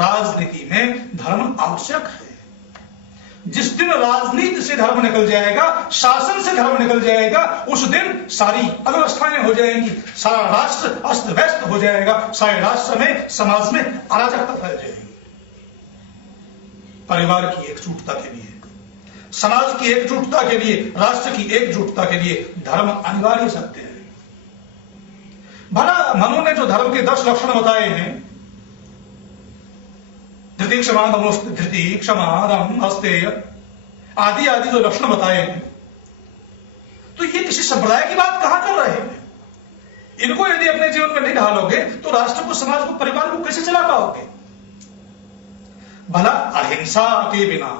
राजनीति में धर्म आवश्यक है। जिस दिन राजनीति से धर्म निकल जाएगा, शासन से धर्म निकल जाएगा, उस दिन सारी अव्यवस्थाएं हो जाएंगी, सारा राष्ट्र अस्त व्यस्त हो जाएगा, सारे राष्ट्र में, समाज में अराजकता फैल जाएगी। परिवार की एकजुटता के लिए, समाज की एकजुटता के लिए, राष्ट्र की एकजुटता के लिए धर्म अनिवार्य सत्य है। भला मनु ने जो धर्म के 10 लक्षण बताए हैं, धृति क्षमा धृति क्षमा दम अस्तेय आदि आदि जो लक्षण बताए हैं, तो ये किसी संप्रदाय की बात कहां कर रहे हैं? इनको यदि अपने जीवन में नहीं ढालोगे तो राष्ट्र को, समाज को, परिवार को कैसे चला पाओगे? भला अहिंसा के बिना,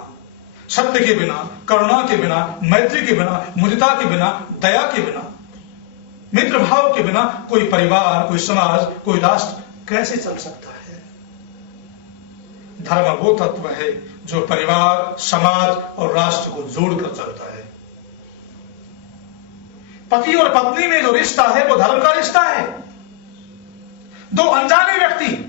सत्य के बिना, करुणा के बिना, मैत्री के बिना, मुदिता के बिना, दया के बिना, मित्र भाव के बिना कोई परिवार, कोई समाज, कोई राष्ट्र कैसे चल सकता है? धर्म वो तत्व है जो परिवार, समाज और राष्ट्र को जोड़कर चलता है। पति और पत्नी में जो रिश्ता है वो धर्म का रिश्ता है। दो अनजाने व्यक्ति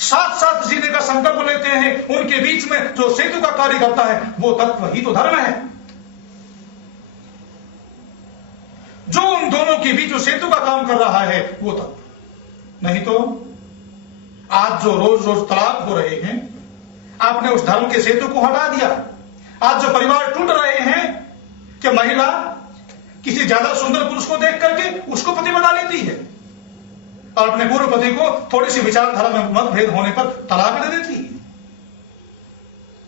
साथ साथ जीने का संकल्प लेते हैं, उनके बीच में जो सेतु का कार्य करता है वो तत्व ही तो धर्म है। जो उन दोनों के बीच जो सेतु का काम कर रहा है वो तत्व। नहीं तो आज जो रोज रोज तलाक हो रहे हैं, आपने उस धर्म के सेतु को हटा दिया। आज जो परिवार टूट रहे हैं कि महिला किसी ज्यादा सुंदर पुरुष को देख करके उसको पति बना लेती है और अपने पूर्व पति को थोड़ी सी विचारधारा में मतभेद होने पर तलाक दे देती है।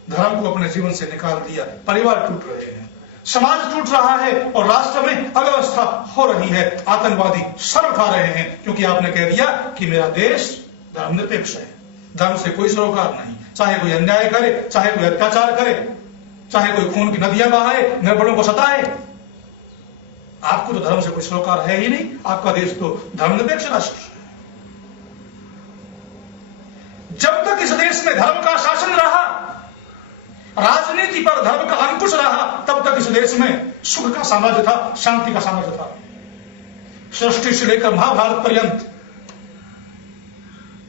धर्म को अपने जीवन से निकाल दिया, परिवार टूट रहे हैं, समाज टूट रहा है और राष्ट्र में अव्यवस्था हो रही है। आतंकवादी सर उठा रहे हैं क्योंकि आपने कह दिया कि मेरा देश धर्मनिरपेक्ष है, धर्म से कोई सरोकार नहीं। चाहे कोई अन्याय करे, चाहे कोई अत्याचार करे, चाहे कोई खून की नदियां बहाए, निर्बलों को सताए, आपको तो धर्म से कोई सरोकार है ही नहीं। आपका देश तो धर्मनिरपेक्ष राष्ट्र है। जब तक इस देश में धर्म का शासन रहा, राजनीति पर धर्म का अंकुश रहा, तब तक इस देश में सुख का साम्राज्य था, शांति का साम्राज्य था। सृष्टि से लेकर महाभारत पर्यंत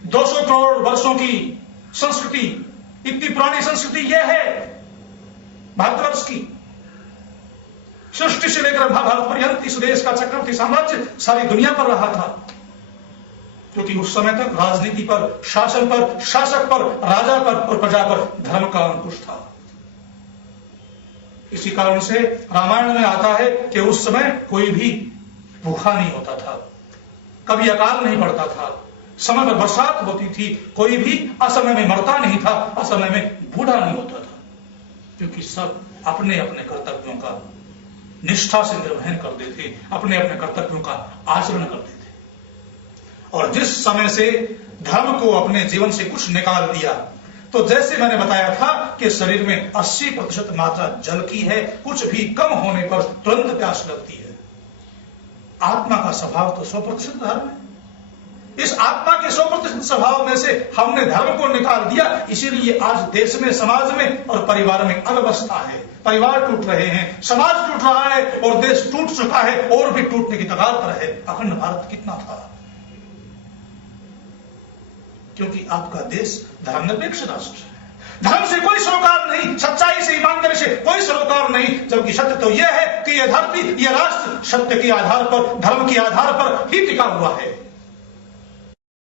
200 करोड़ वर्षों की संस्कृति, इतनी पुरानी संस्कृति यह है भारतवर्ष की। सृष्टि से लेकर महाभारत पर्यंत इस देश का चक्रवर्ती साम्राज्य सारी दुनिया पर रहा था, क्योंकि उस समय तक राजनीति पर, शासन पर, शासक पर, राजा पर और प्रजा पर धर्म का अंकुश था। इसी कारण से रामायण में आता है कि उस समय कोई भी भूखा नहीं होता था, कभी अकाल नहीं पड़ता था, समय पर बरसात होती थी, कोई भी असमय में मरता नहीं था, असमय में बूढ़ा नहीं होता था, क्योंकि सब अपने अपने कर्तव्यों का निष्ठा से निर्वहन करते थे, अपने अपने कर्तव्यों का आचरण करते थे। और जिस समय से धर्म को अपने जीवन से कुछ निकाल दिया, तो जैसे मैंने बताया था कि शरीर में 80% मात्रा जल की है, कुछ भी कम होने पर तुरंत प्यास लगती है। आत्मा का स्वभाव तो 100% धर्म है। इस आत्मा के 100% स्वभाव में से हमने धर्म को निकाल दिया, इसीलिए आज देश में, समाज में और परिवार में अव्यवस्था है। परिवार टूट रहे हैं, समाज टूट रहा है और देश टूट चुका है और भी टूटने की कगार पर है। अखंड भारत कितना था, क्योंकि आपका देश धर्मनिरपेक्ष राष्ट्र है। धर्म से कोई सरोकार नहीं, सच्चाई से, ईमानदारी से कोई सरोकार नहीं, जबकि सत्य तो यह है कि यह धरती, यह राष्ट्र सत्य के आधार पर, धर्म के आधार पर ही टिका हुआ है।